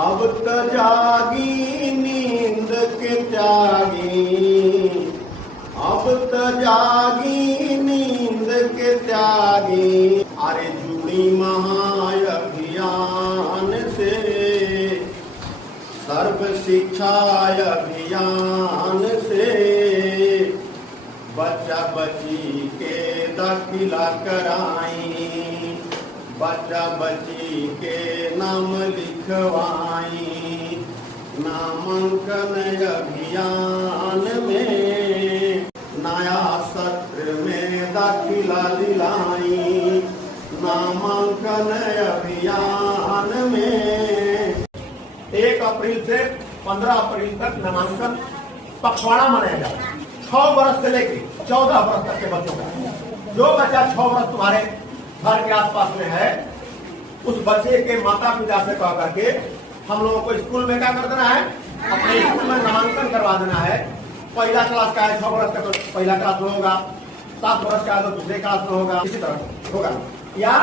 अब त जागी नींद के त्यागी, अब त जागी नींद के त्यागी। अरे जुड़ी महाअभियान से, सर्व शिक्षा अभियान से, बच्चा बच्ची के दाखिला कराई, बच्चा बच्ची के नाम लिखवाई। नामांकन अभियान में नया सत्र में दाखिला दिलाई। नामांकन अभियान में 1 अप्रैल से 15 अप्रैल तक नामांकन पखवाड़ा मनाया जाएगा। 6 वर्ष से लेकर 14 वर्ष तक के बच्चों का। जो बच्चा 6 वर्ष तुम्हारे घर के आसपास में है, उस बच्चे के माता पिता से कह करके हम लोगों को स्कूल में क्या कर देना है, अपने स्कूल में नामांकन करवा देना है। पहला क्लास का है 6 वर्ष का तो पहला क्लास में होगा, 7 वर्ष का है तो दूसरे क्लास में होगा, इसी तरह होगा। या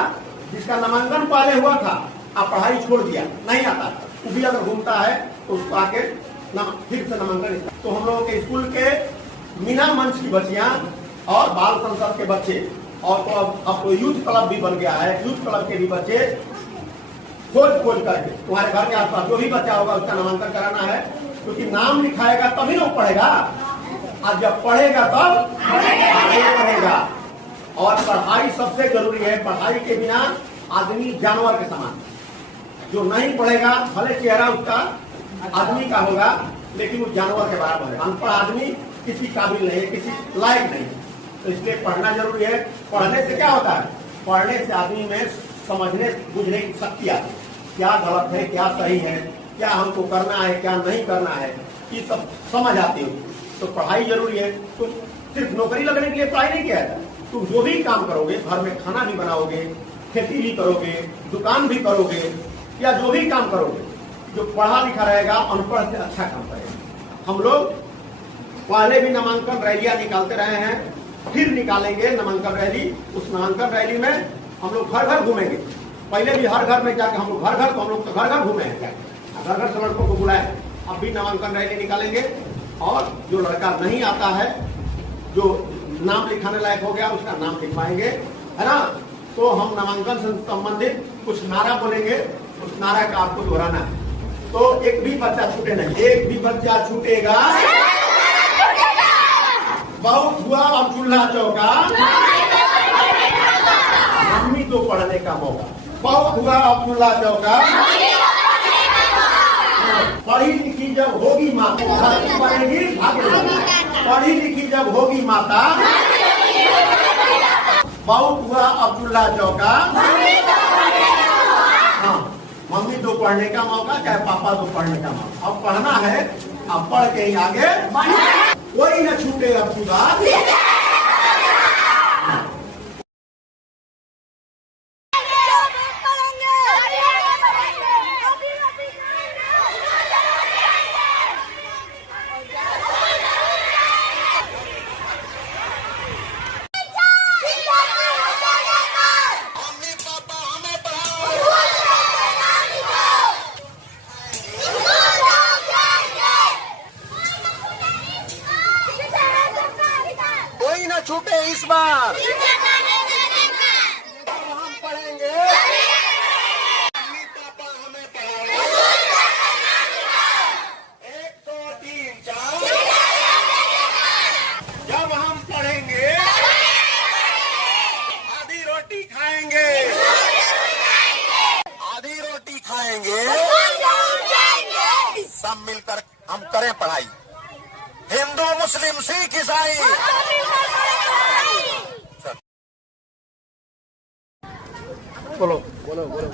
जिसका नामांकन पहले हुआ था, आप पढ़ाई छोड़ दिया, नहीं आता, वो भी अगर घूमता है तो उसको आके फिर से नामांकन। तो हम लोगों के स्कूल के मीना मंच की बच्चियां और बाल संसद के बच्चे, और तो अब तो यूथ क्लब भी बन गया है, यूथ क्लब के भी बच्चे खोज करके तुम्हारे घर के आसपास जो भी बच्चा होगा उसका नामांकन कराना है। क्योंकि नाम लिखाएगा तभी लोग पढ़ेगा, और जब पढ़ेगा तब आगे पढ़ेगा। और पढ़ाई सबसे जरूरी है। पढ़ाई के बिना आदमी जानवर के समान। जो नहीं पढ़ेगा, भले चेहरा उसका आदमी का होगा, लेकिन वो जानवर के बराबर है। अनपढ़ आदमी किसी काबिल नहीं, किसी लायक नहीं। तो इसलिए पढ़ना जरूरी है। पढ़ने से क्या होता है, पढ़ने से आदमी में समझने बुझने की शक्ति आती है। क्या गलत है, क्या सही है, क्या हमको करना है, क्या नहीं करना है, ये सब समझ आती है। तो पढ़ाई जरूरी है। तुम सिर्फ नौकरी लगने के लिए पढ़ाई नहीं किया है। तुम जो भी काम करोगे, घर में खाना भी बनाओगे, खेती भी करोगे, दुकान भी करोगे, या जो भी काम करोगे, जो पढ़ा लिखा रहेगा अनपढ़ से अच्छा काम करेगा। हम लोग पहले भी नामांकन रैलियां निकालते रहे हैं, फिर निकालेंगे नामांकन रैली। उस नामांकन रैली में हम लोग घर घर घूमेंगे। पहले भी हर घर में जाकर हम लोग घर घर, तो हम लोग तो घर घर घूमे हैं, क्या घर घर से लड़कों को बुलाए। अब भी नामांकन रैली निकालेंगे, और जो लड़का नहीं आता है, जो नाम लिखाने लायक हो गया, उसका नाम लिखवाएंगे, है ना। तो हम नामांकन से संबंधित कुछ नारा बोलेंगे, उस नारा का आपको दोहराना है। तो एक भी बच्चा छूटे नहीं, एक भी बच्चा छूटेगा। बहुत हुआ अब चूल्हा चौका, मम्मी तो पढ़ने का मौका। बहुत हुआ अब चूल्हा चौका, पढ़ी लिखी जब होगी माता, पढ़ेगी पढ़ी लिखी जब होगी माता। बहुत हुआ अब चूल्हा चौका, हाँ, मम्मी तो पढ़ने का मौका, चाहे पापा तो पढ़ने का मौका। अब पढ़ना है, अब पढ़ के ही आगे कोई न छूटे अब खुदा। छूटे इस बार हम पढ़ेंगे, मम्मी पापा हमें पढ़ाएंगे। 1 2 3 4 जब हम पढ़ेंगे, आधी रोटी खाएंगे, आधी रोटी खाएंगे, सब मिलकर हम करें पढ़ाई। हिंदू मुस्लिम सिख ईसाई, बोलो बोलो बोलो।